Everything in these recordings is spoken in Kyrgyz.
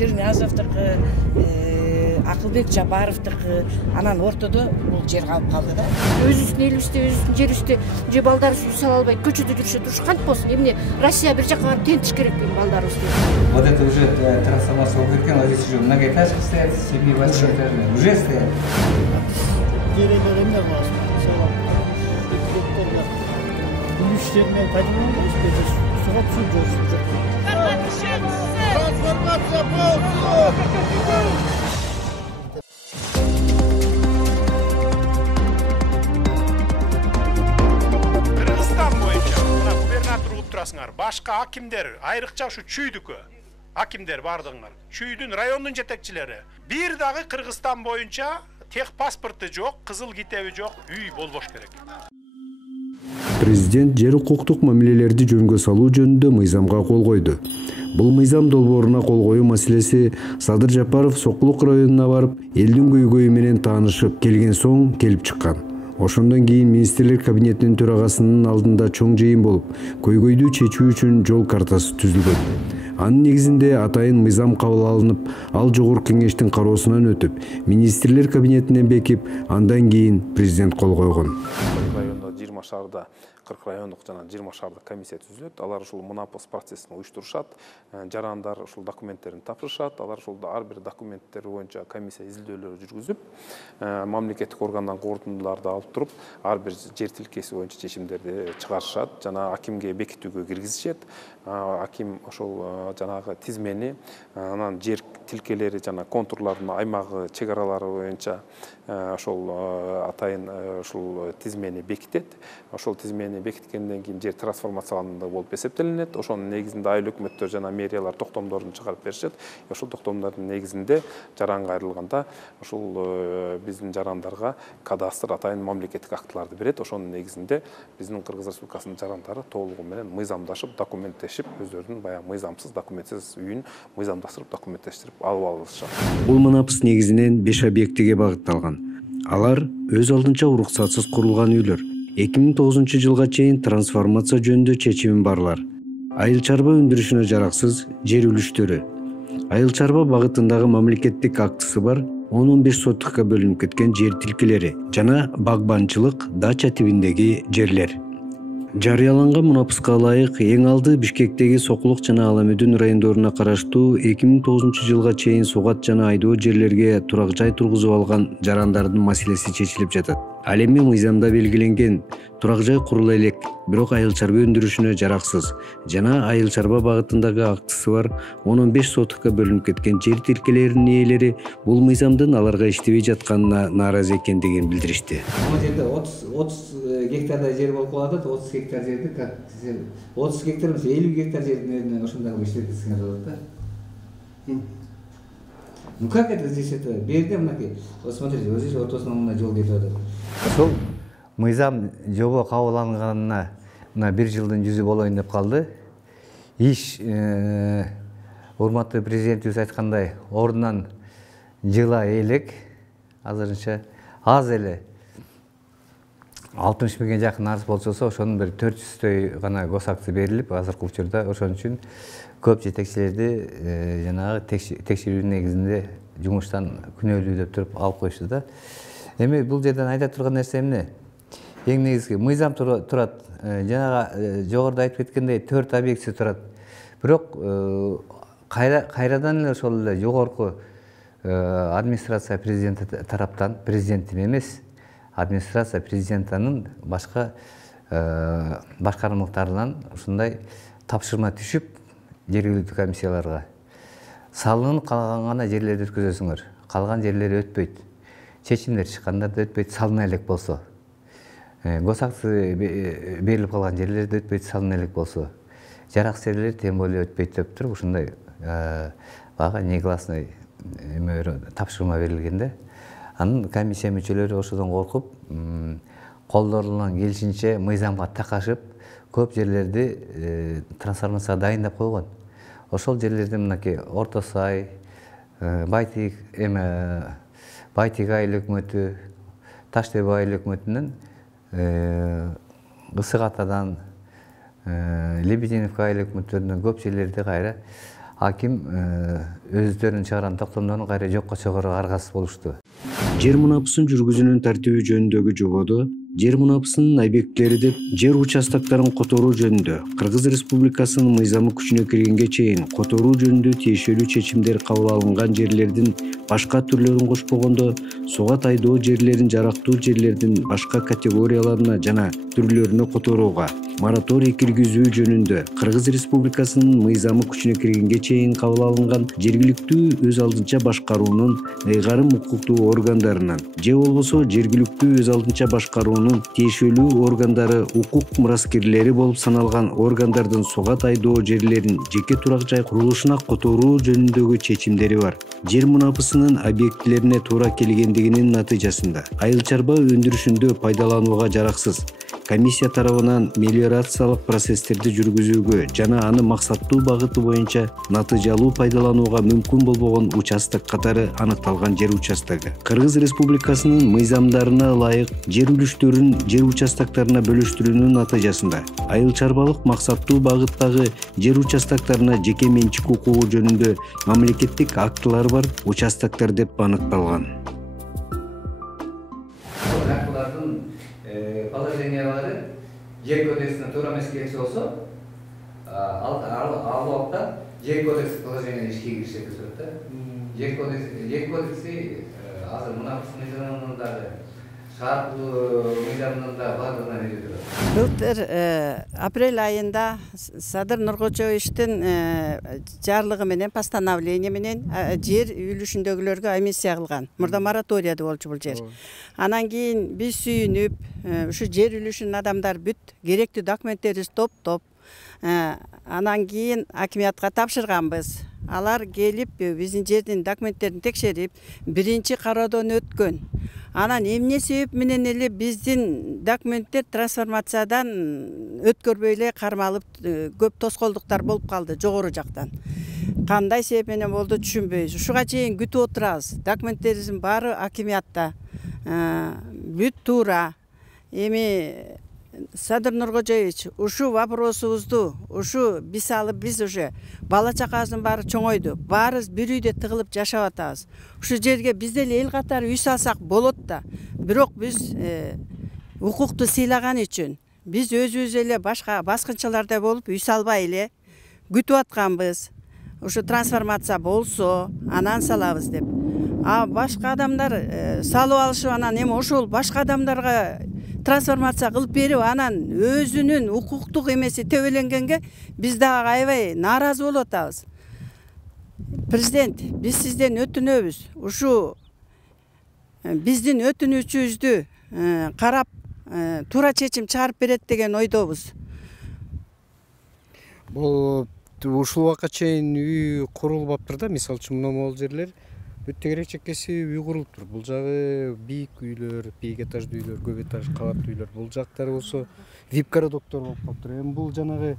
Шерниязовдыкы, Акылбек Жапаровдыкы, анан ортодо бул жер калып калды да. Өзүбүздүн элибизде, өзүбүздүн жерибизде же балдарыбыз үй сала албай көчөдө жүрүшө туруш кантип болсун? Эмне Россия бир жакка барып тентиш керекпи балдарыбызды? Вот это уже трансформация болуп кеткен, вот здесь уже многоэтажка стоят, семьи большие этажные, уже стоят. Деревья var. Ülüşlerine tacımlanmış bir surat su gözüküyor. Transformasyon Kırgızistan boyunca buna gubernator olup turasыңар. Başka hakimler, ayrıkça şu Çüydükü hakimler bardığыңар. Çüydün rayonun jetekçileri. Bir dağı Kırgızistan boyunca tek pasportu yok, kızıl kitebi yok, üy bolboş gerek. Президент жер укуктук мамилелерди жөнгө салуу жөнүндө мыйзамга кол койду. Бул мыйзам долбооруна кол коюу маселеси Садыр Жапаров Сокулук районуна барып, элдин көйгөйү менен таанышып келген соң келип чыккан. Ошондон кийин министрлер кабинетинин төрагасынын алдында чоң жыйын болуп, көйгөйдү чечүү үчүн жол картасы түзүлгөн. Анын негизинде атайын мыйзам кабыл алынып, ал жогорку кеңештин кароосунан өтүп, министрлер кабинетинен бекип, андан кийин президент кол койгон. 20 шаарда 40 райондук жана 20 шаардык комиссия түзүлөт. Алар ушул мунапос процессин уюштурушат, жарандар ушул документтерин тапшырышат. Алар ушул ар бир документтер боюнча комиссия изилдөөлөр жүргүзүп, мамлекеттик органдан корутундуларды алып туруп, ар бир жер тилкеси боюнча чечимдерди чыгарышат, жана акимге бекитүүгө киргизишет. Аким ошол жанагы тизмени, анан жер тилкелери жана контурлардын аймагы, чек аралары боюнча ошол атайын ошол тизмени бекитет. Ошол тизмени бекиткенден кийин жер трансформацияланды болуп эсептелинет. Ошонун негизинде айыл өкмөттөр жана мэриялар токтомдорун чыгарып беришет. Ошол токтомдордун негизинде жаранга айрылганда ошол биздин жарандарга кадастр атайын мамлекеттик актыларды берет. Ошонун негизинде биздин Кыргыз Республикасынын жарандары толугу менен мыйзамдашып, документтешип, өздөрүнүн баягы мыйзамсыз, документсиз үйүн мыйзамдаштырып, документтештирип алып алышат. Бул мунапыс негизинен 5 объектиге багытталган. Алар өз алдынча уруксатсыз курулган үйлөр. 2009 жылга чейин трансформация жөнүндө чечими барлар. Айыл чарба өндүрүшүнө жараксыз жер үлүштөрү. Айыл чарба багытындагы мамлекеттик актысы бар 10-15 соттукка бөлүнүп кеткен жер тилкелери жана багбанчылык дача тибиндеги жерлер. Жарыяланган мунапыска ылайык эң алды Бишкектеги Сокулук жана Аламүдүн райондоруна караштуу 2009 жылга чейин сугат жана айдоо жерлерге турак жай тургузуп алган жарандардын маселеси чечилип жатат. Ал эми мыйзамда белгиленген турак жай курула элек, бирок айыл чарба өндүрүшүнө жараксыз жана айыл чарба багытындагы актысы бар 10-15 сотукка бөлүнүп кеткен жер тилкелеринин ээлери бул мыйзамдын аларга иштебей жатканына нааразы экендигин билдиришти. Бул жерде 30 гектардай жер болуп калат, 30 гектар жерди 30 гектар эмес, 50 гектар жерди ошондой кылып иштетсеңер болот да. Ну как это здесь это? Берде мынакей. Вот смотрите, вот здесь ортосуна мына жол кетип атат. Ошол мыйзам жобо кабылданганына мына 1 жылдын жүзү болоюн деп калды. Иш урматтуу президентибиз айткандай, ордунан жыла элек, азырынча аз эле 60 миңге жакын арыз болсо, ошонун бир 400той гана госакция берилип, азыркы учурда ошон үчүн көп жетекчилерди жанагы текшерүү негизинде жумуштан күнөөлүү деп туруп алып коюшту да. Эми бул жерден айта турган нерсе эмне? Эң негизги мыйзам турат. Жанагы жогоруда айтып кеткендей 4 объекти турат. Бирок кайрадан эле ошол эле жогорку администрация президенти тараптан, президенттин эмес, администрация президентинин башка башкармалыктарынан ушундай тапшырма түшүп жергиликтүү комиссияларга салынып калган гана жерлерди өткөзөсүңөр. Калган жерлери өтпөйт. Чечимдер чыккандарда өтпөйт, салына элек болсо. Госакция берилип калган жерлерди өтпөйт, салына элек болсо. Жараксыз жерлер тем более өтпөйт деп туруп ушундай бага негласный тапшырма берилгенде. Анын комиссия мүчөлөрү ошодон коркуп, колдорунан келишинче мыйзамга такашып, көп жерлерди трансформацияга дайындап койгон. Ошол жерлерде мынакей Орто Сай, Байтик айыл өкмөтү, Таштеб айыл өкмөтүнүн Ысык Атадан, Лебединовка айыл өкмөттөрүнөн көп жерлерди кайра аким өздөрүнүн чыгарган токтомдорун кайра жокко чыгарууга аргасыз болушту. Жер мунапысын жүргүзүүнүн тартиби жөнүндөгү жободо жер мунапысынын объектилери деп жер участокторун которуу жөнүндө Кыргыз Республикасынын мыйзамы күчүнө киргенге чейин которуу жөнүндө тиешелүү чечимдер кабыл алынган жерлердин башка түрлөрүн кошпогондо суга тайдоо жерлерин жарактуу жерлердин башка категорияларына жана түрлөрүнө которууга мораторий киргизүү жөнүндө Кыргыз Республикасынын мыйзамы күчүнө киргенге чейин кабыл алынган жергиликтүү өз алдынча башкаруунун ыйгарым укуктуу органдарынан же болбосо жергиликтүү өз алдынча башкаруунун тиешелүү органдары укук мураскерлери болуп саналган органдардын суга тайдоо жерлерин жеке турак жай курулушуна которуу жөнүндөгү чечимдери бар. Жер мунапысынын объектилерине туура келгендигинин натыйжасында айыл чарба өндүрүшүндө пайдаланууга жараксыз комиссия тарабынан мелиорациялык процесстерди жүргүзүүгө жана аны максаттуу багыты боюнча натыйжалуу пайдаланууга мүмкүн болбогон участок катары аныкталган жер участогу. Кыргыз Республикасынын мыйзамдарына ылайык жер үлүштөрүн жер участокторуна бөлүштүрүүнүн натыйжасында айыл чарбалык максаттуу багыттагы жер участокторуна жеке менчик укугу жөнүндө мамлекеттик актылар бар участоктор деп аныкталган. Положениялары жер кодексине туура эмес келсе болсо, ал убакта жер кодекси положение ишке киришет да. Жер кодекси азыр мунапыс мыйзамынын дагы шаар мыйзамынын да бардыгына берип турат. Былтыр апрель айында Садыр Нуркожоевичтин жарлыгы менен постановление менен жер үлүшүндөгүлөргө эмиссия кылган. Мурда мораторияда болчу бул жер. Анан кийин биз сүйүнүп, ушу жер үлүшүнүн адамдар бүт керектүү документтерди топтоп, анан кийин акимиятка тапшырганбыз. Алар келип биздин жердин документтерин текшерип, биринчи кароодон өткөн. Анан эмне себеп менен эле биздин документтер трансформациядан өткөрбөй эле кармалып, көп тоскоолдуктар болуп калды жогору жактан. Кандай себеп менен болду түшүнбөйбүз. Ушуга чейин күтүп отурабыз. Документтерибиздин баары акимиятта. Бүт туура. Эми Садыр Нуркожоевич, ушу вопросубузду, ушу биз уже бала чакабыздын баары чоңойду. Баарыбыз бир үйдө тыгылып жашап атабыз. Ушу жерге биз деле эл катары үй салсак болот да. Бирок биз укукту сыйлаган үчүн биз өзүбүз эле башка баскынчылардай болуп үй салбай эле күтүп атканбыз. Ушу трансформация болсо, анан салабыз деп. А башка адамдар салып алышып, анан эми ошол башка адамдарга трансформация кылып берип, анан өзүнүн укуктук эмеси төбөлөнгөнгө биз дагы аябай нааразы болуп атабыз. Президент, биз сизден өтүнөбүз. Ушу биздин өтүнүчүбүздү карап, туура чечим чыгарып берет деген ойдобуз. Бул ушул убакка чейин үй курулбаптыр да, мисалы үчүн могул жерлер бүт тегерек чекеси үй курулуптур. Бул жагы бийик үйлөр, бийик этаждуу үйлөр, көп этаж кабаттуу үйлөр. Бул жактары болсо VIP городоктор болуп калыптыр. Эми бул жанагы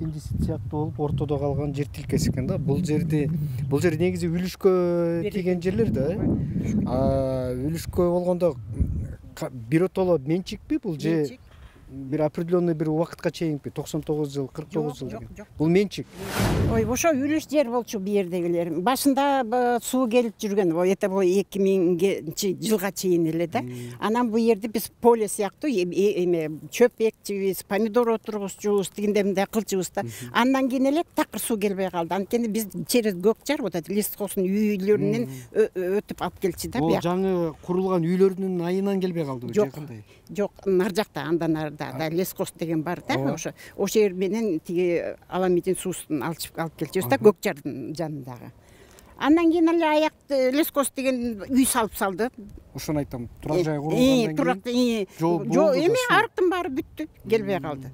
индисит сыяктуу болуп ортодо калган жер тилкеси экен да. Бул жер негизи үлүшкө тийген жерлер да. Үлүшкө болгондо биротоло менчикпи бул же bir определенный bir убакытка чейинпи 99 жыл 49 жыл деген. Бул менчик. Ой, ошо үлүш жер болчу бу жердегилер. Башында суу келип жүргөн. Это бул 2000-жылга чейин эле да. Анан бу жерде биз поле сыяктуу эме чөп экчүбүз, помидор отургузчубуз, тигиндей мындай кылчубуз да. Андан кийин эле такыр суу келбей калды. Анткени биз через Көкжар вот лесхоздун үйлөрүнөн өтүп алып келчи да. Бул жаңы курулган үйлөрүнүн айынан келбей калдыбы же кандай? Жок, нар жакта андан да лесхоз деген бар да. Ошо жер менен тиги Аламидин суусун алып келчүбүз да Көкжардын жанындагы. Андан кийин эле аяк лесхоз деген үй салды. Ошону айтам. Турак жай курулгандан кийин. Эми арктын баары бүттү, келбей калды.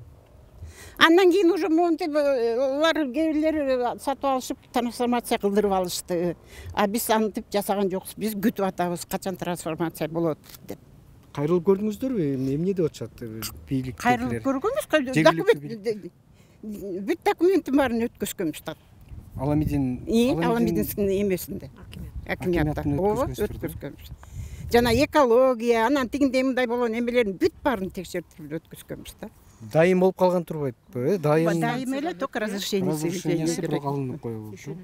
Андан кийин уже монтип алар кээрлер сатып алышып, трансформация кылдырып алышты. А биз антип жасаган жокпуз. Биз күтүп атабыз качан трансформация болот деп. Кайрылып көрдүңүздөрбү? Эмне деп атышат бийлик? Кайрылып көргөнбүз. Бүт документин баарын өткөзгөнбүз да. Аламидин эмесинде. Акимиятта. Ооба, өткөзгөнбүз. Жана экология, анан тигиндей мындай болгон эмелердин бүт баарын текшертип өткөзгөнбүз да. дайым болуп калган турбайбы? Дайым эле, только разрешениеси бирок алынып кое болчу.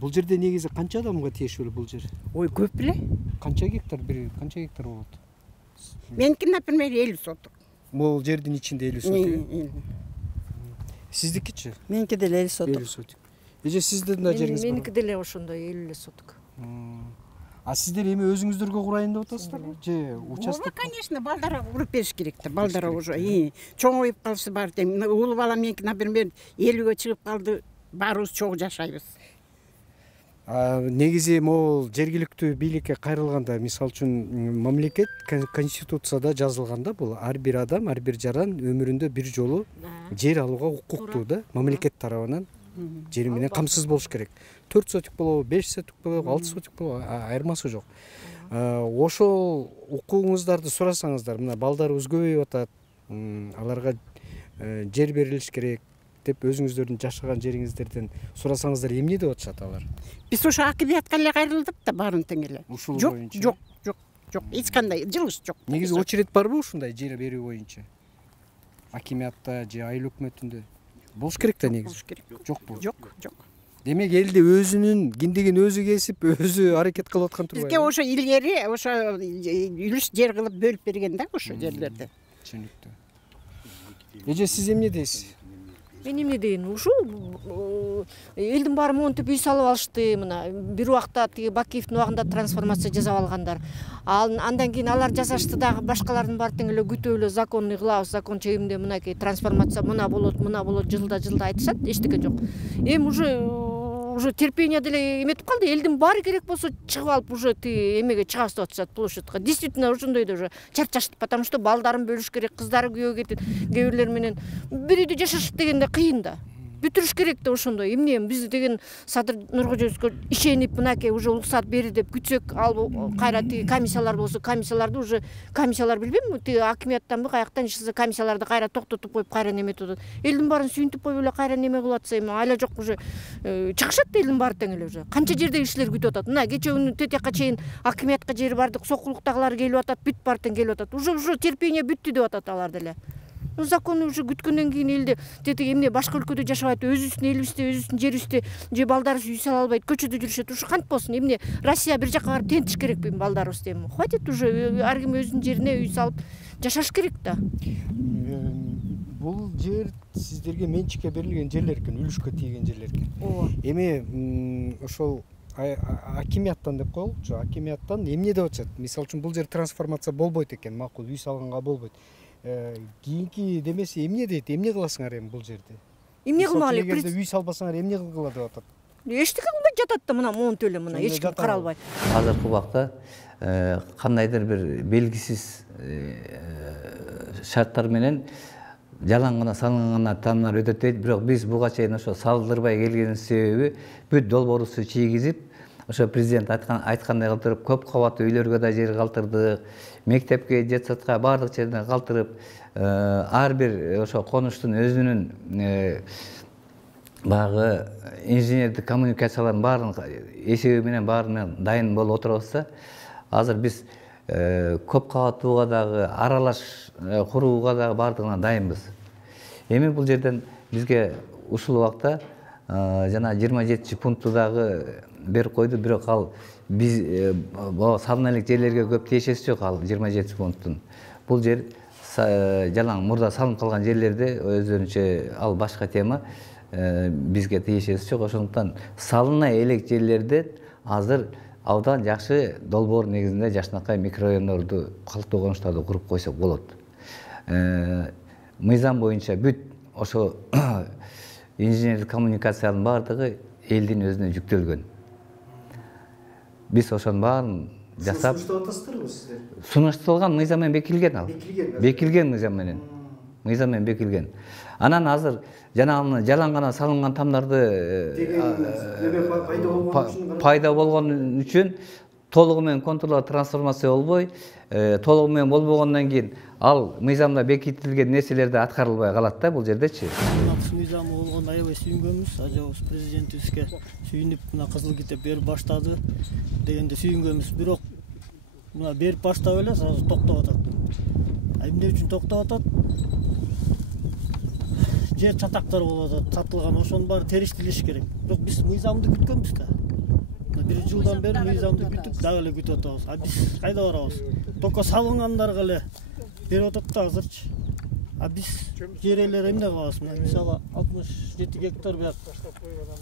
Бул жерде негизи канча адамга тиешелүү бул жер? Ой, көп эле. Канча гектар болот? Меники, например, 50 соток. Бул жердин ичинде 50 соток. Сиздикичи? Меники деле 50 соток. 50 соток. Эже сиздин да жериңиз бар? Меники деле ошондой 50 соток. А сиздер эми өзүңүздөргө курайын деп атасыздарбы? Же участок? Ооба, конечно, балдарга куруп бериш керек да. Балдары уже чоңоюп калышы бар дейм. Улуу балам меники, например, 50ге чыгып калды, баарыбыз чогуу жашайбыз. Негизи могул жергиликтүү бийликке кайрылганда, мисалы үчүн мамлекет конституцияда жазылганда бул ар бир адам, ар бир жаран өмүрүндө бир жолу жер алууга укуктуу да, мамлекет тарабынан жери менен камсыз болуш керек. 4 сотик болобу, 5 сотик болобу, 6 сотик болобу, айырмасы жок. Ошол укугуңуздарды сурасаңыздар, мына балдарыбыз көбөйүп атат, аларга жер берилиш керек деп өзүңүздөрдүн жашаган жериңиздерден сурасаңыздар, эмне деп атышат алар? Биз ошо акибиятка эле кайрылдык да, баарын тең эле. Ушул боюнча. Жок, эч кандай жылыш жок. Негизи очеред барбы ушундай жер берүү боюнча? Акимиятта же айыл өкмөтүндө болуш керек да негизи. Жокпу? Жок. Демек элде өзүнүн киндигин өзү кесип, өзү аракет кылып аткан турбайбы? Бизге ошо илгери ошо үлүш жер кылып бөлүп берген да ошо жерлерди. Түшүнүктүү. Эже сиз эмне дейсиз? Мен эмне дейин, ушул элдин баары монтип үй салып алышты. Мына бир убакта тиги Бакиевдин убагында трансформация жасап алгандар. Андан кийин алар жасашты дагы, башкалардын баары тең эле күтүп эле законный кылабыз, закон чегимде мынакей трансформация мына болот, жылда айтышат, эчтеке жок. Эми уже терпение деле эметип калды. Элдин баары керек болсо чыгып алып уже тиги эмеге чыгабыз деп атышат, площадька. Действительно ошондой да уже чарчашты, потому что балдарын бөлүш керек, кыздары күйөөгө кетет, кээ бирлер менен бир үйдө жашаш дегенде кыйын да. Бүтүрүш керек да ошондой. Эмне биз деген Садыр Нуркожоевичке ишенип мынакей уже уруксат бери деп күтсөк, ал кайра тиги комиссиялар болсо, комиссияларды уже комиссиялар билбейм, тиги акимияттанбы каяктан ишсе комиссияларды кайра токтотуп коюп, кайра неметип атат. Элдин баарын сүйүнтүп коюп эле кайра неме кылып атса эми айла жок уже чыгышат элдин баары тең эле уже. Канча жерде кишилер күтүп атат. Мына кечээ күнү тетякка чейин акимиятка жери бардык, сокулуктагылар келип атат, бүт баары тең келип атат. Уже терпение бүттү деп атат алар деле. Законы уже күткөндөн кийин элде тети эмне башка өлкөдө жашабайт, өзүбүздүн элибизде, өзүбүздүн жерибизде же балдарыбыз үй сала албайт, көчөдө жүрүшөт. Ушу кантип болсун? Эмне Россия бир жакка барып тентиш керекпи балдарыбызды эми? Хватит уже, ар ким өзүнүн жерине үй салып жашаш керек да. Бул жер сиздерге менчикке берилген жерлер экен, үлүшкө тийген жерлер экен. Ооба. Эми ошол акимияттан деп коелучу, акимияттан эмне деп атышат? Мисалы үчүн бул жер трансформация болбойт экен, макул үй салганга болбойт. Кийинки демеси эмне дейт? Эмне кыласыңар эми бул жерде? Эмне кылмак элек? Үй салбасаңар эмне кыла деп атат? Эчтеке кылбай жатат да, мына монтип эле мына, эч ким каралбай. Азыркы убакта кандайдыр бир белгисиз шарттар менен жалаң гана салынган тамдар өтөтөйт, бирок биз буга чейин ошо салдырбай келгенин себеби бүт долбоорубузду чийгизип, ошо президент айткандай кылтырып, көп кабаттуу үйлөргө да жер калтырдык, мектепке, детсадка баардык жерден калтырып, ар бир ошо конуштун өзүнүн баягы инженердик коммуникациялардын баарын эсеби менен баарына дайын болуп отурабыз да. Азыр биз көп кабаттууга дагы, аралаш курууга дагы баардыгына дайынбыз. Эми бул жерден бизге ушул убакта жана 27 пункту дагы берип койду, бирок ал биз салына элек жерлерге көп тиешеси жок, ал 27 пункттун. Бул жер жалаң мурда салынып калган жерлерде өздөрүнчө ал башка тема, бизге тиешеси жок. Ошондуктан салына элек жерлерде азыр абдан жакшы долбоор негизинде жакшынакай микрорайондорду, калктуу конуштарды куруп койсок болот. Мыйзам боюнча бүт ошо инженердик коммуникациянын баардыгы элдин өзүнө жүктөлгөн. Биз ошонун баарын жасап, сунуштап сиздер? Сунушталган мыйзам менен бекилген ал. Бекилген мыйзам менен. Мыйзам менен бекилген. Анан азыр жалаң гана салынган тамдарды пайда болгон үчүн толугу менен контурлар трансформация болбой, толугу менен болбогондон кийин ал мыйзамда бекитилген нерселерди аткарылбай калат да бул жердечи. Мыйзамы болгондо аябай сүйүнгөнбүз, ажабыз президентибизге сүйүнүп мына кызыл китеп берип баштады дегенде сүйүнгөнбүз, бирок мына берип баштап эле сразу токтоп атат. Эмне үчүн токтоп атат? Жер чатактар болуп атат, сатылган, ошонун баары териштелиш керек. Бирок биз мыйзамды күткөнбүз да. 1 жылдан бери мыйзамды күтүп, дагы эле күтүп атабыз. А биз кайда барабыз? Только салынгандарга эле берип атат да азырчы. А биз жер ээлери эмне кылабыз? Мисалы 67 гектар бияк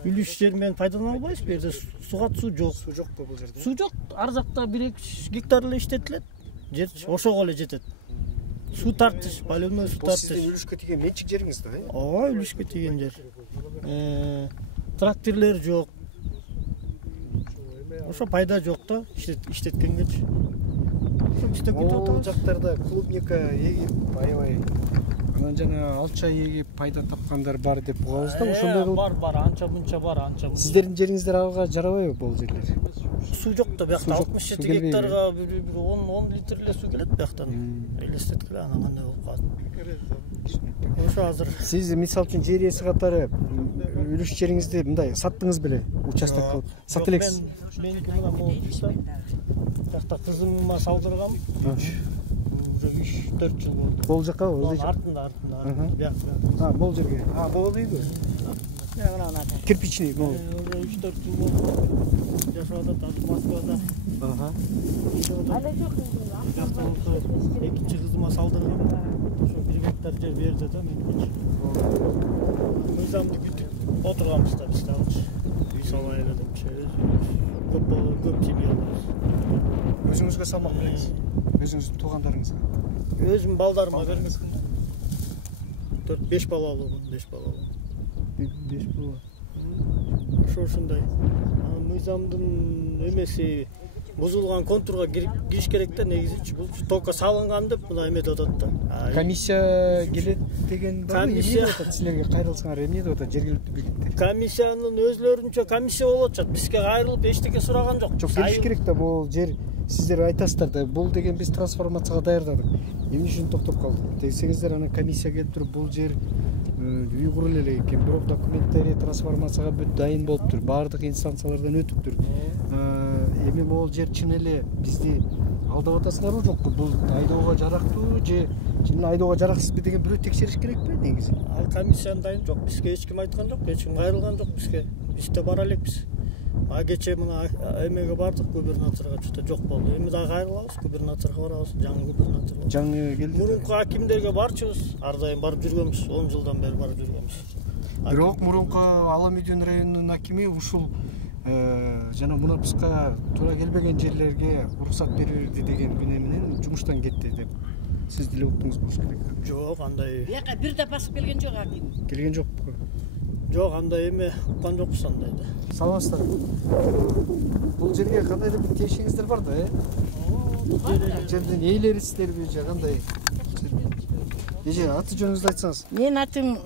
үлүш жер менен пайдалана албайбыз. Бу жерде суга суу жок. Суу жокпу бул жерде? Суу жок. Ар жакта 1-2 гектар эле иштетилет. Жер ошого эле жетет. Суу тартыш, полевной суу тартыш. Сиздин үлүшкө тиген менчик жериңиз да, э? Ооба, үлүшкө тиген жер. Тракторлор жок. Ошо пайда жок да, иштеткенгечи. Ошо бизде күтүп атабыз. Бул жактарда клубника эгип, аябай анан жана алча эгип пайда тапкандар бар деп угабыз да, ошондой кылып. Бар, анча мынча бар, анча. Сиздердин жериңиздер ага жарабайбы бул жерлер? Суу жок да, биякта 67 гектарга 10 литр эле суу келет бияктан. Элестеткиле, анан кандай болуп калат. Ошо азыр Сиз мисалы үчүн жер ээси катары үлүш жериңизди мындай саттыңыз беле? Участок кылып сатып элексиз? Меники мына могу. Бияқта кызымга салдыргам. Уже 3-4 жыл болду. Бул жакка, артында. Бияк. Бул жерге. Бул үйгө. Кирпичный, бул. Уже 3-4 жыл болду. Жашап атат азыр Москвада. Бияқта экинчи кызыма салдыргам. Ошо 1 гектар жер берди да меники. Мыйзамды күтүп отурганбыз да биз дагы. Үй салайын депчи. Көп семьяларбыз. Өзүңүзгө салмак береңиз. Өзүңүздүн туугандарыңызга. Өзүм балдарыма бермес. 4-5 балалуумун, 5 балалуу. 5 бала. Ошо ушундай. Мыйзамдын эмеси бузулган контурга кириш керек да, негизичи бул только салынган деп мына эме деп атат да. Комиссия келет деген бар. Комиссия силерге кайрылсаңар эмне деп атат жергиликтүү бийликтер? Комиссиянын өзлөрүнчө комиссия болуп атышат. Бизге кайрылып эчтеке сураган жок. Жок, келиш керек да, бул жер сиздер айтасыздар да, бул деген биз трансформацияга даярдадык. Эмне үчүн токтоп калдык десеңиздер, анан комиссия келип туруп бул жер үй курулу эле экен, бирок документтери трансформацияга бүт дайын болуптур, баардык инстанциялардан өтүптүр. Эми могул жер чын эле бизди алдап атасыңарбы жокпу? Бул айдоого жарактуу же чын айдоого жараксызбы деген бирөө текшериш керекпи негизи? Ал комиссиянын дайын жок, бизге эч ким айткан жок, эч ким кайрылган жок бизге. Биз да бара элекпиз. Кечээ мына эмеге бардык, губернаторго чөтө жок болду. Эми дагы кайрылабыз, губернаторго барабыз, жаңы губернатор. Жаңы келди. Мурунку акимдерге барчыбыз, ар дайым барып жүргөнбүз, 10 жылдан бери барып жүргөнбүз. Бирок мурунку Аламүйдүн районунун акими ушул жана Мунапуска туура келбеген жерлерге уруксат берилди деген күнөө менен жумуштан кетти деп сиз деле уктуңуз болуш керек. Жок, андай. Бияка бир да басып келген жок аким. Келген жокпу? Жок, андай эме уккан жокпуз андайды. Саламатсыздар. Бул жерге кандайдыр бир тиешиңиздер бар да, жердин ээлерисиздерби же кандай? Эже, аты жөнүңүздү айтсаңыз. Мен атым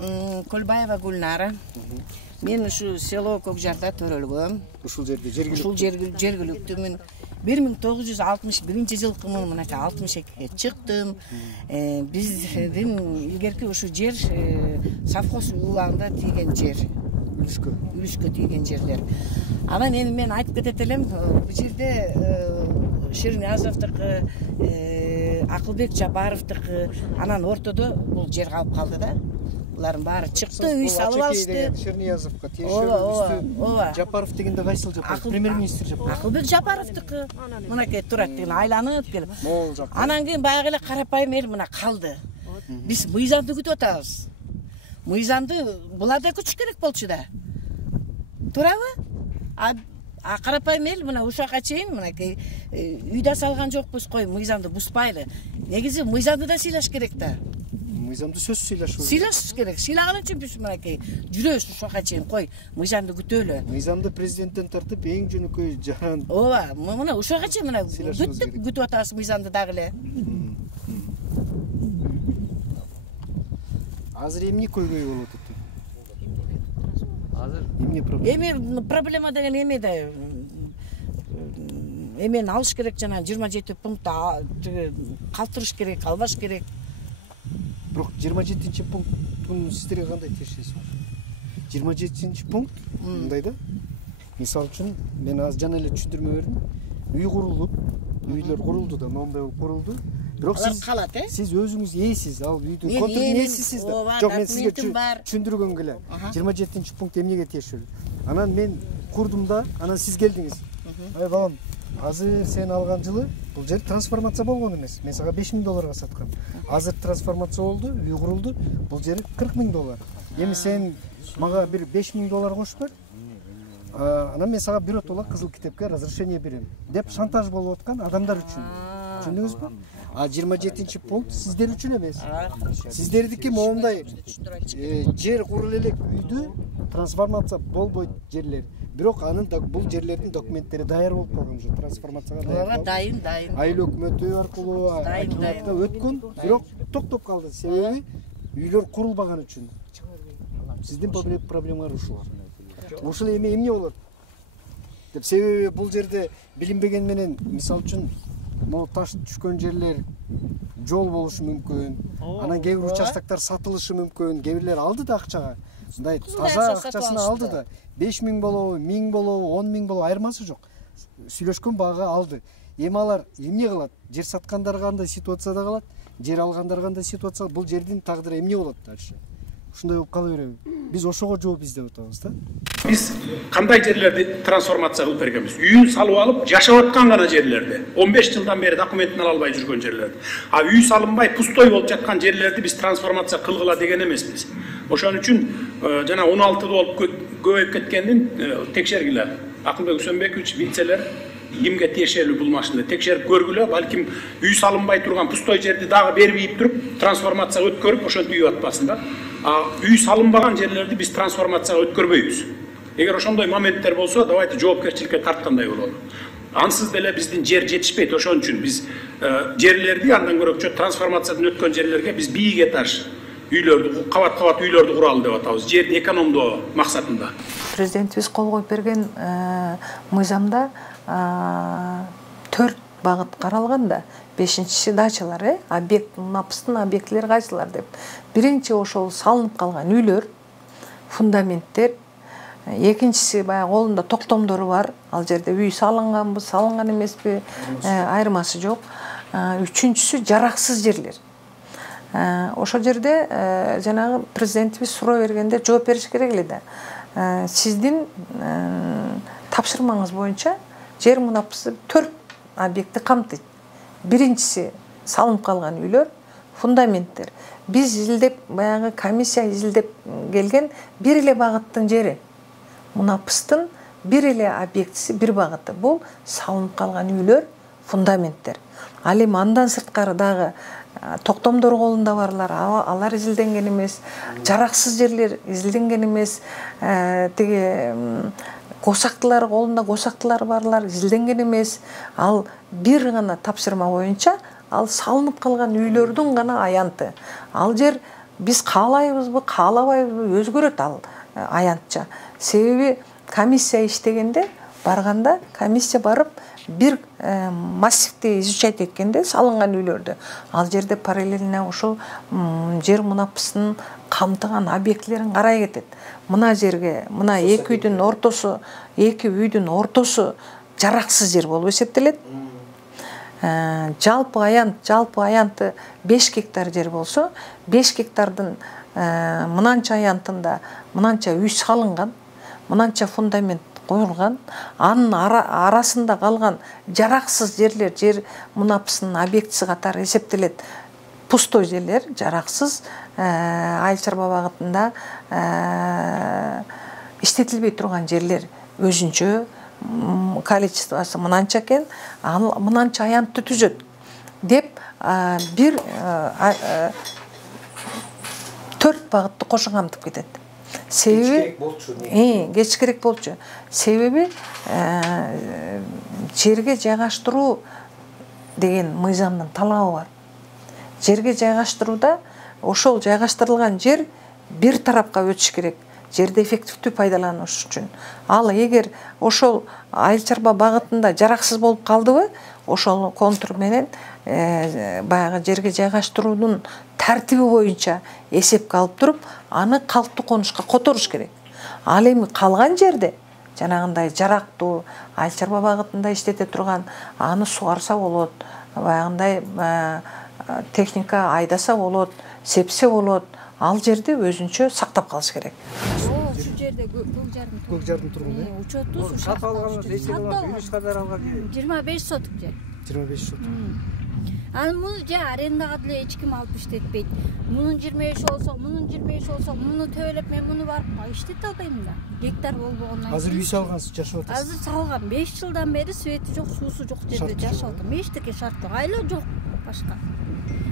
Көлбаева Гүлнара. Мен ушу село Көкжарда төрөлгөм. Ушул жерде жергиликтүү. Ушул жергиликтүүмүн. 1961 жылкымын, мынакей 62-ге чыктым. Биздин илгерки ушу жер совхоз убагында тийген жер. Үлүшкө тийген жерлер. Анан эми мен айтып кетет элем, бул жерде Ширниязовдук, Акылбек Жапаровдук, анан ортодо бул жер калып калды да. Булардын баары чыкты, үй салып алышты. Ширниязовго тиешелүү. Жапаров дегенде кайсыл Жапаров? Премьер-министр Жапаров. Акылбек Жапаровдук. Мынакей турат деген айланып келип. Анан кийин баягы эле карапайым эл мына калды. Биз мыйзамды күтүп атабыз. Мыйзамды булар да күтүш керек болчу да. Туурабы? А карапайым эл мына ушака чейин мынакей үйдө салган жокпуз, кой мыйзамды бузбайлы. Негизи мыйзамды да сыйлаш керек да. Мыйзамды сөзсүз сыйлаш. Сыйлаш керек. Сыйлаган үчүн биз мынакей жүрөбүз ушака чейин, кой мыйзамды күтөлү. Мыйзамды президенттен тартып эң жөнөкөй жаран. Ооба, мына ушака чейин мына күтүп атабыз мыйзамды дагы эле. Азыр эмне көйгөй болуп атат? Азыр эмне проблема? Эми проблема деген эме да эмени алыш керек, жана 27 пунктты калтырыш керек, албаш керек. Бирок 27-чи пункттун сиздерге кандай тиешеси бар? 27-чи пункт мындай да. Мисалы үчүн мен азыр жана эле түшүндүрмө бердим. Үй курулуп, үйлөр курулду да, моундай болуп курулду. Бирок Алар калат, сиз өзүңүз ээсиз, ал үйдүн Мен контур ээмин, ээсисиз да. ооба, Жок, мен сизге документим бар. түшүндүргөнгө эле. 27-пункт эмнеге тиешелүү? Анан мен курдум да, анан сиз келдиңиз. Ай балам, азыр сен алган жылы бул жер трансформация болгон эмес. Мен сага $5000 саткам. Азыр трансформация болду, үй курулду. Бул жер $40,000. Эми сен мага бир $5000 кошуп бер. Анан мен сага биротола кызыл китепке разрешение берем деп шантаж болуп аткан адамдар үчүн. Түшүндүңүзбү? 27-пункт сиздер үчүн эмес. Сиздердики моундай жер курул элек үйдү трансформация болбойт жерлер. Бирок анын бул жерлердин документтери даяр болуп калган уже трансформацияга даяр. Дайын. Айыл өкмөтү аркылуу акиматка өткөн, бирок токтоп калды. Себеби үйлөр курулбаган үчүн. Сиздин проблемаңар ушул. Ушул эмне болот? Деп себеби бул жерде билинбеген менен, мисалы үчүн, могу таш түшкөн жерлер жол болушу мүмкүн. Анан кээ бир участоктор сатылышы мүмкүн. Кээ бирлер алды да акчага. Мындай таза акчасын алды да. 5000 болобу, 1000 болобу, 10.000 болобу айырмасы жок. Сүйлөшкөн баага алды. Эми алар эмне кылат? Жер саткандар кандай ситуацияда калат? Жер алгандар кандай ситуация? Бул жердин тагдыры эмне болот дальше? Ушундай болуп кала береби? Биз ошого жооп издеп атабыз да. Биз кандай жерлерди трансформация кылып бергенбиз? Үйүн салып алып жашап аткан гана жерлерди. 15 жылдан бери документин ала албай жүргөн жерлерди. А үй салынбай пустой болуп жаткан жерлерди биз трансформация кылгыла деген эмеспиз. Ошон үчүн жана 16 болуп көбөйүп кеткендин текшергиле. Акылбек Үсөнбекович, вицелер кимге тиешелүү бул машина текшерип көргүлө, балким үй салынбай турган пустой жерди дагы бербейип туруп трансформация өткөрүп ошентип үй атпасын да. Үй салынбаган жерлерди биз трансформацияга өткөрбөйбүз. Эгер ошондой моменттер болсо, давайте жоопкерчиликке тарткандай бололу. Ансыз деле биздин жер жетишпейт. Ошон үчүн биз жерлерди андан көрөкчө трансформациядан өткөн жерлерге биз бийик этаж үйлөрдү, кабат үйлөрдү куралы деп атабыз. Жерди экономдоо максатында. Президентибиз кол коюп берген мыйзамда 4 багыт каралган да. 5-чи дачалар, объект, напыстын объектилери кайсылар деп. Биринчи ошол салынып калган үйлөр, фундаменттер. Экинчиси баягы колунда токтомдору бар. Ал жерде үй салынганбы, салынган эмеспи, айырмасы жок. Үчүнчүсү жараксыз жерлер. Ошол жерде жанагы президентибиз суроо бергенде жооп бериш керек эле да. Сиздин тапшырмаңыз боюнча жер мунапысы 4 объектти камтыйт. Биринчиси салынып калган үйлөр, фундаменттер. Биз изилдеп, баягы комиссия изилдеп келген бир эле багыттын жери. Мунапыстын бир эле объектиси, бир багыты. Бул салынып калган үйлөр, фундаменттер. Ал эми андан сырткары дагы токтомдор колунда барлар, алар изилденген эмес, жараксыз жерлер изилденген эмес, тиги косактылар колунда косактылар барлар изилденген эмес. Ал бир гана тапшырма боюнча ал салынып калган үйлөрдүн гана аянты. Ал жер биз каалайбызбы, каалабайбызбы өзгөрөт ал аянтча. Себеби комиссия иштегенде, барганда комиссия барып бир массивти изучать эткенде салынган үйлөрдү. Ал жерде параллельно ошол жер мунапысын камтыган объектилерин карай кетет. Мына жерге, мына эки үйдүн ортосу жараксыз жер болуп эсептелет. Жалпы аянты 5 гектар жер болсо, 5 гектардын мынанча аянтында мынанча үй салынган, мынанча фундамент коюлган, анын арасында калган жараксыз жерлер жер мунапысынын объектиси катары эсептелет. Пустой жерлер, жараксыз айыл чарба багытында иштетилбей турган жерлер өзүнчө количествосы мынанча экен, ал мынанча аянтты түзөт деп бир 4 багытты кошо камтып кетет. Себеби кеч керек болчу. Себеби жерге жайгаштыруу деген мыйзамдын талабы бар. Жерге жайгаштырууда ошол жайгаштырылган жер бир тарапка өтүш керек. Жерди эффективдүү пайдаланыш үчүн. Ал эгер ошол айыл чарба багытында жараксыз болуп калдыбы, ошол контур менен баягы жерге жайгаштыруунун тартиби боюнча эсепке алып туруп, аны калктуу конушка которуш керек. Ал эми калган жерде жанагындай жарактуу айыл чарба багытында иштете турган, аны сугарса болот, баягындай техника айдаса болот, сепсе болот, ал жерди өзүнчө сактап калыш керек. Ушул жерде көк жарым тургун. Учетубуз сатып алганга нече болот? Үйүнүш кадар алган? 25 сотук жер. 25 сотук. Анан муну же арендага деле эч ким алып иштетпейт. Мунун 25 болсо, мунун 25 болсо, муну төбөлөп мен муну барып иштете албайм да. Гектар болбогондон кийин. Азыр үй салгансыз, жашап атасыз. Азыр салгам. 5 жылдан бери свети жок, суусу жок жерде жашап атам. Эчтеке шарт жок. Айла жок башка.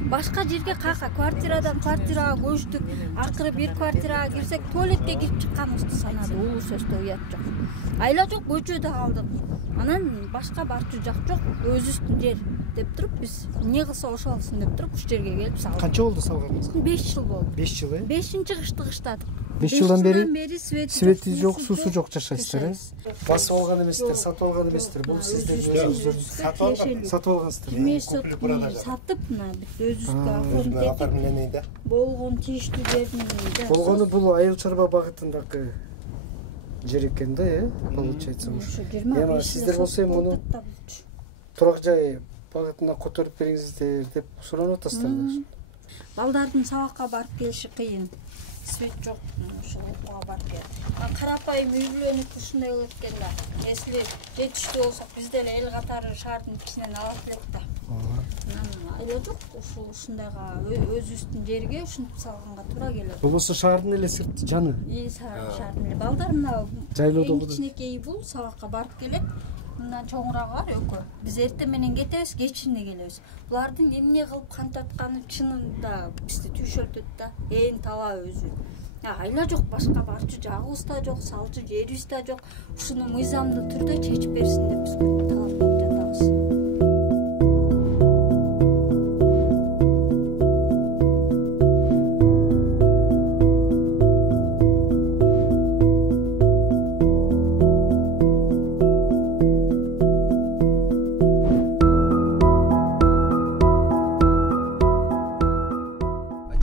Башка жерге кака квартирадан квартирага көчтүк. Акыры бир квартирага кирсек, туалетке кирип чыкканыбызды санады. Улуу сөздө уят жок. Айла жок, көчөдө калдык. Анан башка барчу жак жок, өзүбүздүн жер деп туруп биз эмне кылса ошо алсын деп туруп уш жерге келип салдык. Канча болду салганыңызга? 5 жыл болду. 5 жыл, 5-чи кышты кыштадык. 5 жылдан бери свети жок, суусу жок жашайсыздар, басып алган эместер, сатып алган эместер. Бул сиздердин өзүңүздүн сатып алгансыздар. 25 сотук сатып, мына биз өзүбүзгө оформить этип болгон тийиштүү жердин. Болгону бул айыл чарба багытындагы жер экен да, получается ушу. Эми сиздер болсо эми муну турак жай багытына которуп бериңиздер деп суранып атасыздар да. Балдардын сабакка барып келиши кыйын. Свет жок, ошол окууга барып келет. Карапайым үй бүлөнүкү ушундай болот экен да. Если жетиштүү болсок, биз деле эл катары шаардын ичинен алат элек да. Айла жок, ушундайга өзүбүздүн жерге ушинтип салганга туура келет. Болбосо шаардын эле сырты жаны. Шаардын эле. Балдар мына жайлоодогу кичинекей бул сабакка барып келет. Мындан чоңурагы бар экөө. Биз эртең менен кетебиз, кечинде келебиз. Булардын эмне кылып кантатканы чынында бизди түйшөлтөт да. Ээн таба өзү. Айла жок, башка барчу жагыбыз да жок, салчу жерибиз да жок. Ушуну мыйзамдуу түрдө чечип берсин деп биз талап кылып жатабыз.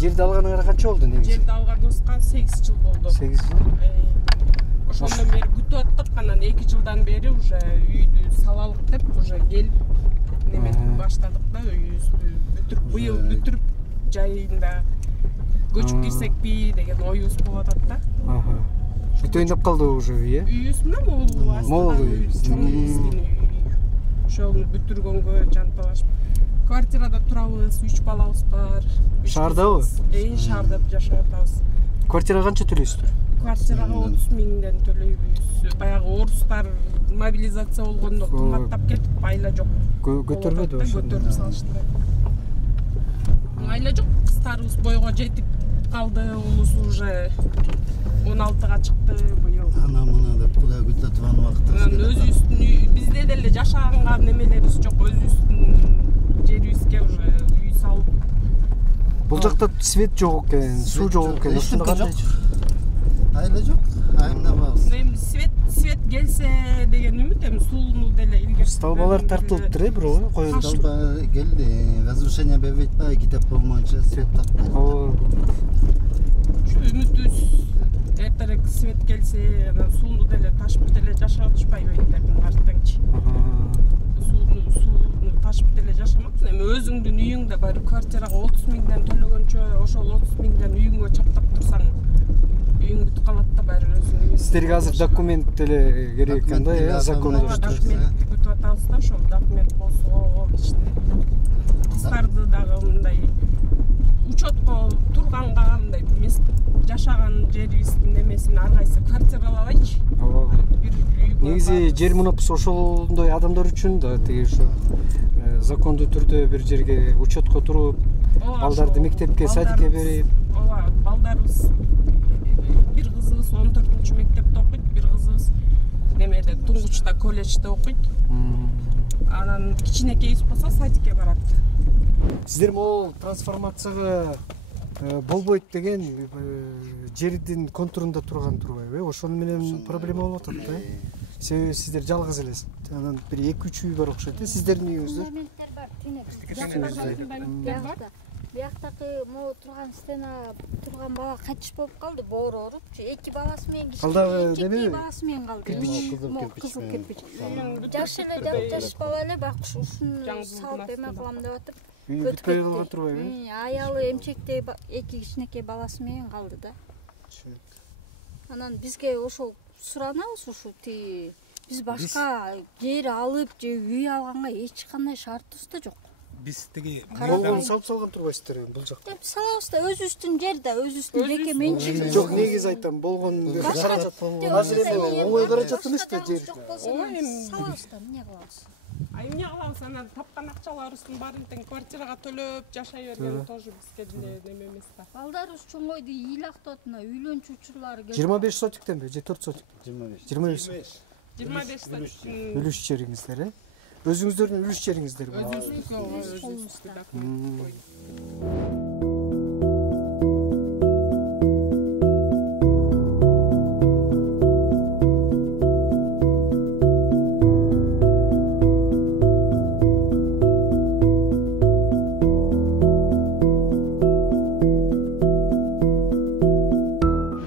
Жерди алганыңарга канча болду негизи? Жерди алганыбызга 8 жыл болду. 8 жыл. Ошондон бери күтүп аттык, анан 2 жылдан бери уже үйдү салалык деп уже келип неметип баштадык да, үйүбүздү бүтүрүп, быйыл бүтүрүп жайында көчүп кирсекпи деген оюбуз болуп атат да. Бүтөйүн деп калды уже үй, э? Үйүбүз мына могул астында үй. Ошону бүтүргөнгө жанталашып. Квартирада турабыз, 3 балабыз бар. Шаардабы? Шаарда жашап атабыз. Квартирага канча төлөйсүздөр? Квартирага 30 миңден төлөйбүз. Баягы орустар мобилизация болгондо кымбаттап кетип, айла жок. Көтөрбөдү ошондо. Көтөрүп салыштыр. Айла жок, кыздарыбыз бойго жетип калды, улусу уже 16га чыкты быйыл. Ана мына деп Кудай күтүп аткан убактыбыз. Өзүбүздүн бизде деле жашаганга немелерибиз жок, өзүбүздүн жерибизге уже үй салып. Бул жакта свет жок экен, суу жок экен. Ошондо кандай? Айла жок, айнабабыз. Эми свет келсе деген үмүт, эми сууну деле илгери. Столбалар тартылыптыр, бирок коюлду. Столба келди, разрушение бербейт ба, китеп болмойча свет тартпайт. Ушу үмүтүбүз эртерээк свет келсе, анан сууну деле ташып деле жашап атышпайбы эндердин артыңчы. Сууну ташып деле жашамаксың. Эми өзүңдүн үйүңдө бар квартирага 30 миңден төлөгөнчө, ошол 30 миңден үйүңгө чаптап турсаң, үйүң бүтүп калат да баары өзүң. Сиздерге азыр документ деле керек экен да, закондо. Документ күтүп атабыз да, ошол документ болсо ичинде. Кыздарды дагы мындай учетко турганга мындай жашаган жерибиздин немесин ар кайсы квартиралабайчы. Негизи жер мунапысы ошондой адамдар үчүн да, тиги ушу закондуу түрдө бир жерге учетко туруп, балдарды мектепке, садикке берип. Ооба, балдарыбыз бир кызыбыз 14-чү мектепте окуйт, бир кызыбыз немеде Туңгучта колледжде окуйт. Анан кичинекейибиз болсо садикке барат. Сиздер могул трансформацияга болбойт деген жердин контурунда турбайбы? Ошону менен проблема болуп атат да. Себеби сиздер жалгыз элесиз. Анан бир 2-3 үй бар окшойт. Сиздердин үйүңүздөр? Фундаменттер бар, түйнек. Бияктагы могу турган стена турган бала кайтыш болуп калды, боору орупчу. 2 баласы менен кичи. Алдагы неме? Баласы менен калды. Кызыл кирпич. Жаш эле жаш бала эле бак ушуну салып эме кылам деп атып. үй бүтпөй калган турбайбы? Аялы эмчекте 2 кичинекей баласы менен калды да. Анан бизге ошол суранабыз ушу биз башка жер алып же үй алганга эч кандай шартыбыз да жок. Биз тиги болгон салып салган турбайсыздар бул жакта. Салабыз да өзүбүздүн жер да, өзүбүздүн жеке менчик. Жок, негизи айтам, болгон каражат болгон. Азыр эми оңой каражат эмес да жер. Салабыз да, эмне кылабыз? Эмне кылабыз, анан тапкан акчаларыбыздын баарын тең квартирага төлөп жашай берген тоже бизге деле неме эмес да. Балдарыбыз чоңойду, ил актоп, мына үйлөнчү учурлары 25 сотиктенби же 4 сотиктен? 25. 25 сотик. Үлүш жериңиздер, өзүңүздөрдүн үлүш жериңиздер бар.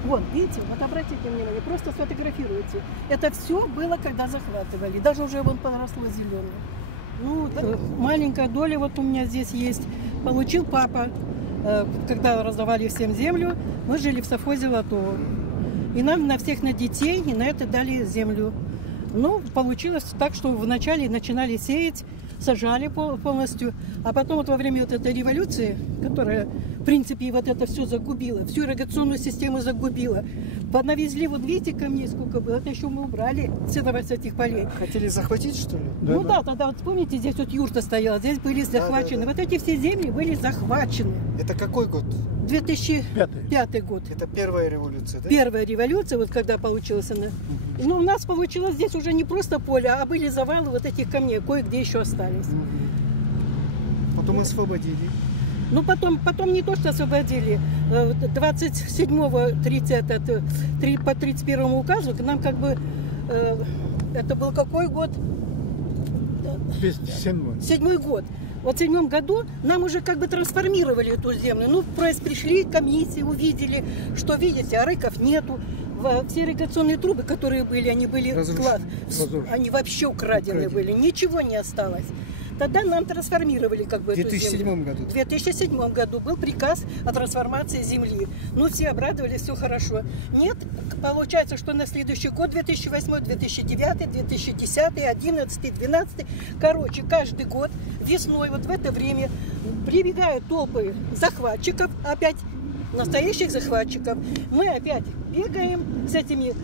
Вот, видите, вот обратите внимание, просто сфотографируйте. Это все было, когда захватывали, даже уже вон подросло зеленое. Ну, маленькая доля вот у меня здесь есть. Получил папа, когда раздавали всем землю, мы жили в совхозе Латово. И нам на всех, на детей, и на это дали землю. Ну, получилось так, что вначале начинали сеять, сажали полностью, а потом вот во время вот этой революции, которая, в принципе, вот это все загубила, всю ирригационную систему загубила, навезли, вот видите, камней сколько было, это еще мы убрали с этих полей. Хотели захватить, что ли? Ну да, тогда вот помните, здесь вот юрта стояла, здесь были захвачены, вот эти все земли были захвачены. Это какой год? 2005 год. Это первая революция, да? Первая революция, вот когда получилась она. Ну, у нас получилось здесь уже не просто поле, а были завалы вот этих камней, кое-где еще остались. Потом освободили. Ну, потом не то, что освободили. 27-го по 31 указу нам как бы, это был какой год? 7-й год. Вот в 7-м году нам уже как бы трансформировали эту землю. Ну, пришли комиссии, увидели, что, видите, арыков нету. Все ирригационные трубы, которые были, они были они вообще украдены были, ничего не осталось. Тогда нам трансформировали как бы эту землю. В 2007 году был приказ о трансформации земли. Ну, все обрадовались, все хорошо. Нет, получается, что на следующий год, 2008, 2009, 2010, 2011, 2012, короче, каждый год весной, вот в это время, прибегают толпы захватчиков, опять настоящих захватчиков. Мы опять бегаем с этими,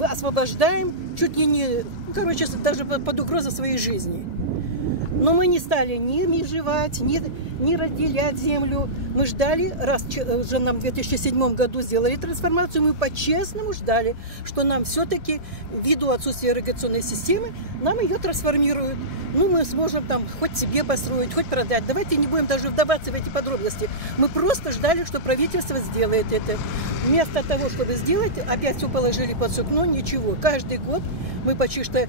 освобождаем, чуть ли не, короче, даже под угрозой своей жизни. Но мы не стали ни межевать, ни разделять землю. Мы ждали, раз уже нам в 2007 году сделали трансформацию, мы по-честному ждали, что нам все-таки, ввиду отсутствия ирригационной системы, нам ее трансформируют. Ну, мы сможем там хоть себе построить, хоть продать. Давайте не будем даже вдаваться в эти подробности. Мы просто ждали, что правительство сделает это. Вместо того, чтобы сделать, опять все положили под сукно, ничего. Каждый год мы почти что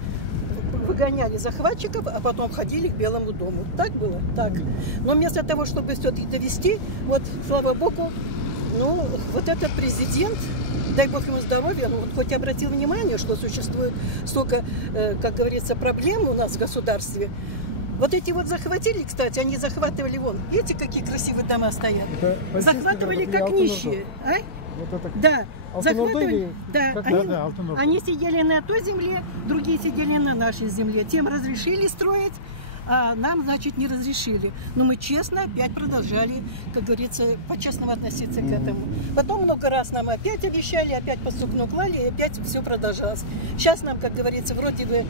выгоняли захватчиков, а потом ходили к Белому дому. Так было? Так. Но вместо того, чтобы все-таки довести, вот, слава богу, ну, вот этот президент, дай бог ему здоровья, ну, он хоть обратил внимание, что существует столько, как говорится, проблем у нас в государстве. Вот эти вот захватили, кстати, они захватывали вон. Видите, какие красивые дома стоят? Захватывали как нищие. А? Вот это... Да, захватывали, да, да, они сидели на той земле, другие сидели на нашей земле. Тем разрешили строить, а нам, значит, не разрешили. Но мы честно опять продолжали, как говорится, по-честному относиться к этому. Потом много раз нам опять обещали, опять по сукну клали, и опять все продолжалось. Сейчас нам, как говорится, вроде бы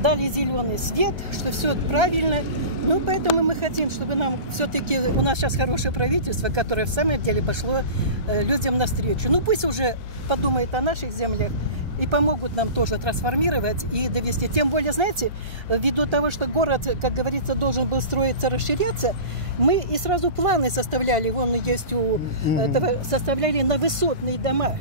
дали зеленый свет, что все правильно. Ну, поэтому мы хотим, чтобы нам все-таки, у нас сейчас хорошее правительство, которое в самом деле пошло людям навстречу. Ну, пусть уже подумает о наших землях и помогут нам тоже трансформировать и довести. Тем более, знаете, ввиду того, что город, как говорится, должен был строиться, расширяться, мы и сразу планы составляли, вон есть составляли на высотные дома.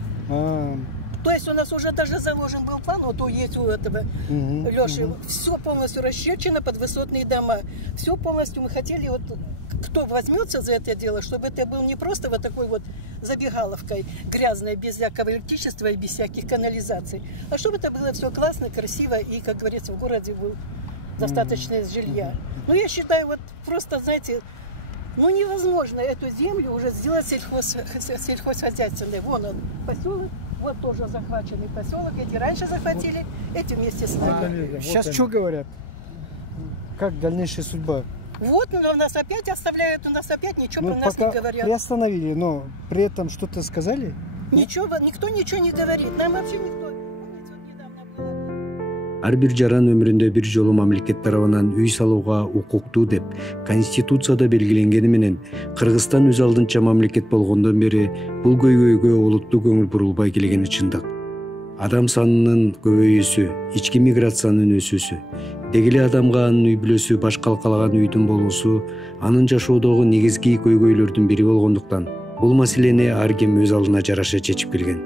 То есть у нас уже даже заложен был план, вот есть у этого Леши, все полностью расчерчено под высотные дома. Все полностью мы хотели, вот кто возьмется за это дело, чтобы это был не просто вот такой вот забегаловкой грязной, без всякого электричества и без всяких канализаций, а чтобы это было все классно, красиво и, как говорится, в городе было достаточно жилья. Ну, я считаю, вот просто, знаете, Ну невозможно эту землю уже сделать сельхозхозяйственной. Вон он, поселок, вот тоже захваченный поселок. Эти раньше захватили, эти вместе с нами. Сейчас что говорят? Как дальнейшая судьба? Вот нас опять оставляют, у нас опять ничего про нас не говорят. Приостановили, но при этом что-то сказали? Ничего, никто ничего не говорит. Нам вообще никто. Ар бир жаран өмүрүндө бир жолу мамлекет тарабынан үй салууга укуктуу деп Конституцияда белгиленгени менен Кыргызстан өз алдынча мамлекет болгондон бери бул көйгөйгө олуттуу көңүл бурулбай келгени чындык. Адам санынын көбөйүүсү, ички миграциянын өсүүсү, деги эле адамга анын үй бүлөсү баш калкалаган үйдүн болуусу анын жашоодогу негизги көйгөйлөрдүн бири болгондуктан бул маселени ар ким өз алдына жараша чечип келген.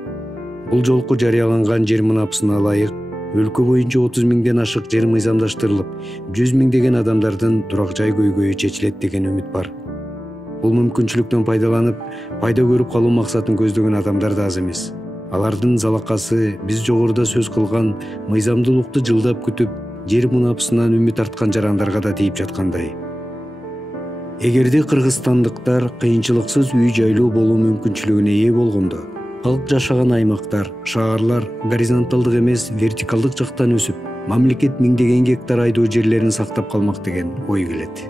Бул жолку жарыяланган жер мынапысына ылайык өлкө боюнча 30 миңден ашык жер мыйзамдаштырылып, 100 миңдеген адамдардын турак жай көйгөйү чечилет деген үмүт бар. Бул мүмкүнчүлүктөн пайдаланып, пайда көрүп калуу максатын көздөгөн адамдар да аз эмес. Алардын залакасы биз жогоруда сөз кылган мыйзамдуулукту жылдап күтүп, жер мунапысынан үмүт арткан жарандарга да тийип жаткандай. Эгерде кыргызстандыктар кыйынчылыксыз үй жайлуу болуу мүмкүнчүлүгүнө ээ болгондо, халык жашаган аймактар, шаарлар горизонталдык эмес, вертикалдык жактан өсүп, мамлекет миңдеген гектар айдоо жерлерин сактап калмак деген ой келет.